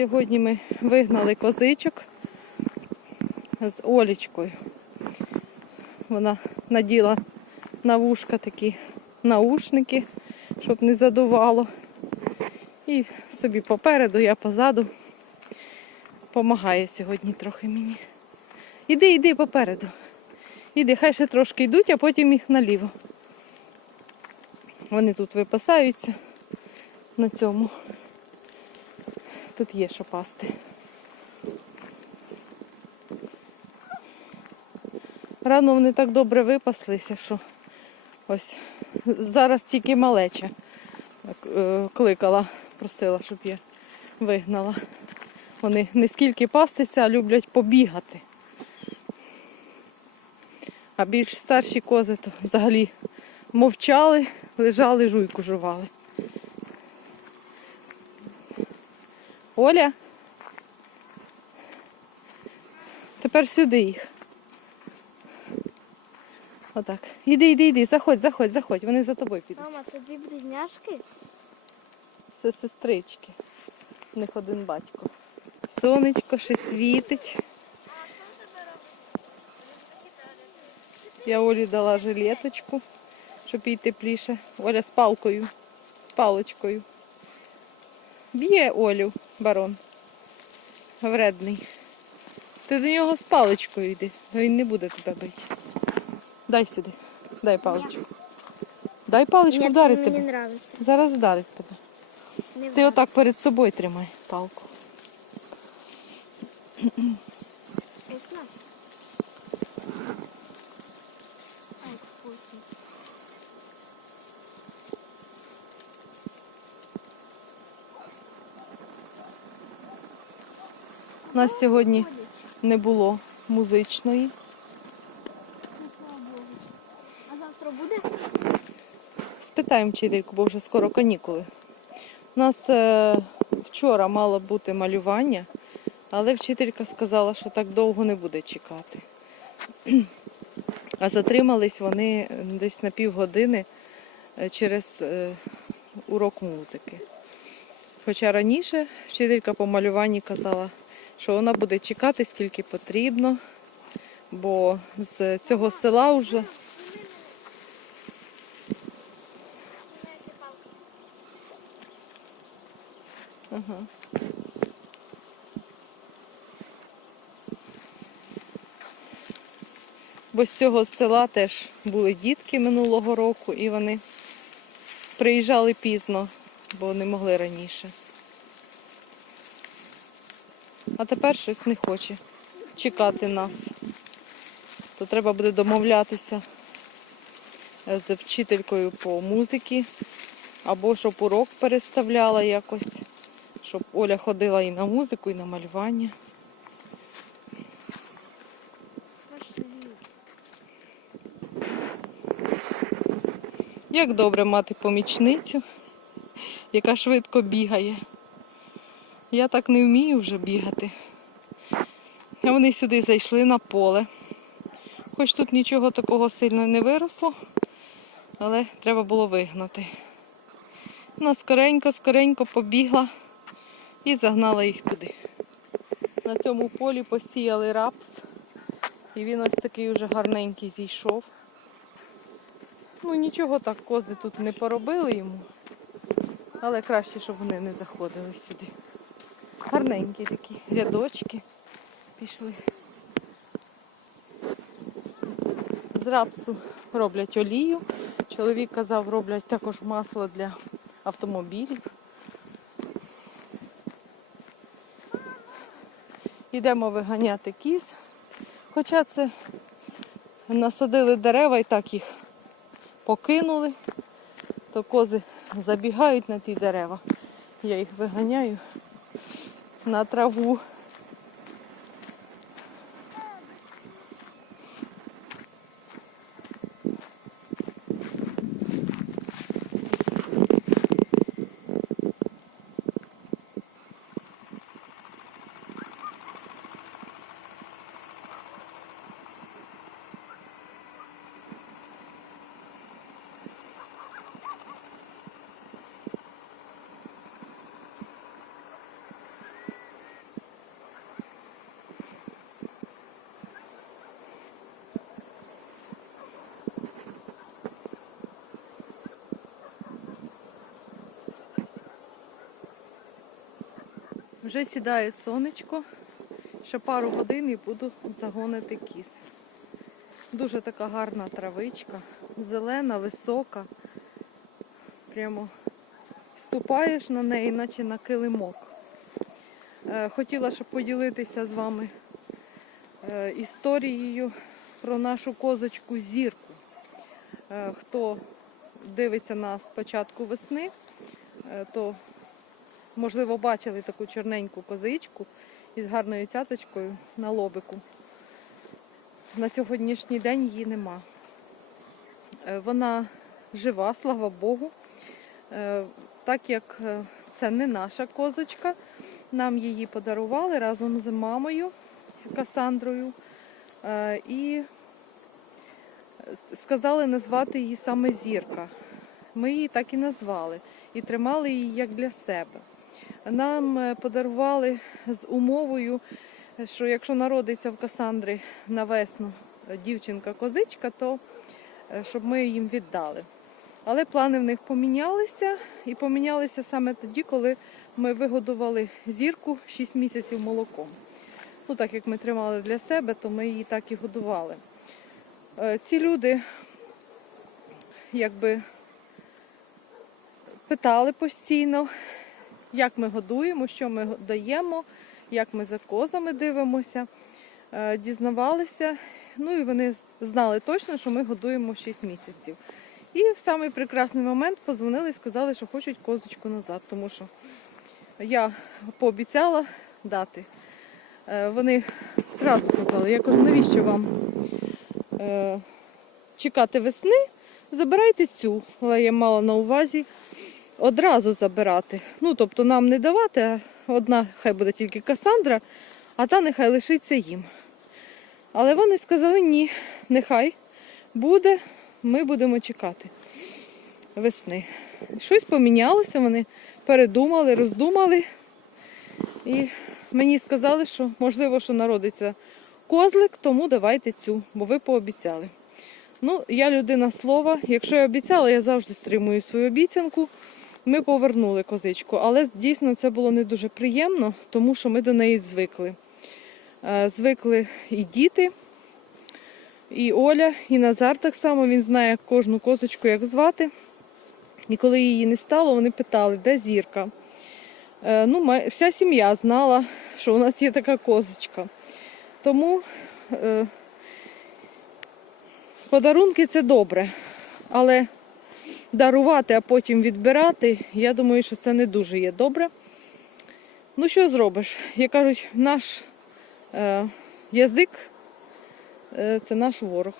Сьогодні ми вигнали козичок з Олічкою. Вона наділа на вушка такі наушники, щоб не задувало. І собі попереду, я позаду. Помагає сьогодні трохи мені. Іди, іди попереду. Іди, хай ще трошки йдуть, а потім їх наліво. Вони тут випасаються на цьому. Тут є що пасти. Рано вони так добре випаслися, що ось зараз тільки малеча е, кликала, просила, щоб я вигнала. Вони не скільки пастися, а люблять побігати. А більш старші кози то взагалі мовчали, лежали, жуйку жували. Оля. Тепер сюди їх. Отак. Іди, іди, іди, заходь, заходь, заходь. Вони за тобою підуть. Мама, це дві близняшки? Це сестрички. У них один батько. Сонечко ще світить. Я Олі дала жилеточку, щоб їй тепліше. Оля з палкою, з палочкою. Б'є Олю, барон. Вредний. Ти до нього з паличкою йди, він не буде тебе бити. Дай сюди, дай паличку. Дай паличку вдарить мені тебе. нравиться. Зараз вдарить тебе. Не Ти отак перед собою тримай палку. У нас сьогодні не було музичної. А завтра буде? Спитаємо вчительку, бо вже скоро канікули. У нас е, вчора мало бути малювання, але вчителька сказала, що так довго не буде чекати. А затримались вони десь на півгодини е, через е, урок музики. Хоча раніше вчителька по малюванні казала, що вона буде чекати скільки потрібно, бо з цього села вже Ага. Бо з цього села теж були дітки минулого року, і вони приїжджали пізно, бо не могли раніше. А тепер щось не хоче чекати нас. То треба буде домовлятися з вчителькою по музиці, або щоб урок переставляла якось щоб Оля ходила і на музику, і на малювання. Як добре мати помічницю, яка швидко бігає. Я так не вмію вже бігати. А вони сюди зайшли на поле. Хоч тут нічого такого сильно не виросло, але треба було вигнати. Вона скоренько-скоренько побігла і загнала їх туди. На цьому полі посіяли рапс, і він ось такий уже гарненький зійшов. Ну нічого так кози тут не поробили йому, але краще, щоб вони не заходили сюди. Гарненькі такі рядочки пішли. З рапсу роблять олію. Чоловік казав, роблять також масло для автомобілів. Йдемо виганяти кіз. Хоча це насадили дерева і так їх покинули, то кози забігають на ті дерева. Я їх виганяю на траву. Вже сідає сонечко. Ще пару годин і буду загонити кіс. Дуже така гарна травичка, зелена, висока. Прямо ступаєш на неї, наче на килимок. Е, Хотіла ще поділитися з вами е, історією про нашу козочку зірку. Е, Хто дивиться нас з початку весни, то можливо бачили таку чорненьку козичку із гарною цяточкою на лобику. На сьогоднішній день її нема. Е, Вона жива, слава Богу. Е, Так як е, це не наша козочка, нам її подарували разом з мамою Касандрою. І сказали назвати її саме зірка. Ми її так і назвали і тримали її як для себе. Нам е, подарували з умовою, що якщо народиться в Касандри на весну е, дівчинка-козичка, то е, щоб ми їм віддали. Але плани в них помінялися і помінялися саме тоді, коли ми вигодували зірку 6 місяців молоком. Ну, так як ми тримали для себе, то ми її так і годували. Ці люди якби питали постійно, як ми годуємо, що ми даємо, як ми за козами дивимося, Е, дізнавалися. Ну і вони знали точно, що ми годуємо 6 місяців. І в самий прекрасний момент позвонили і сказали, що хочуть козочку назад, тому що я пообіцяла дати. Е, Вони зразу казали, я кажу, навіщо вам е, чекати весни, забирайте цю. Але я мала на увазі одразу забирати. Ну, тобто нам не давати, одна хай буде тільки Касандра, а та нехай лишиться їм. Але вони сказали, ні, нехай буде, ми будемо чекати весни. Щось помінялося, вони передумали, роздумали. І мені сказали, що можливо, що народиться козлик, тому давайте цю, бо ви пообіцяли. Ну, я людина слова. Якщо я обіцяла, я завжди стримую свою обіцянку. Ми повернули козичку, але дійсно це було не дуже приємно, тому що ми до неї звикли. Е, Звикли і діти, і Оля, і Назар так само. Він знає кожну козочку, як звати. І коли її не стало, вони питали, де зірка. Е, Ну, вся сім'я знала, що у нас є така козочка. Тому е, подарунки це добре. Але дарувати, а потім відбирати, я думаю, що це не дуже є добре. Ну, що зробиш? Як кажуть, наш е, язик е, це наш ворог.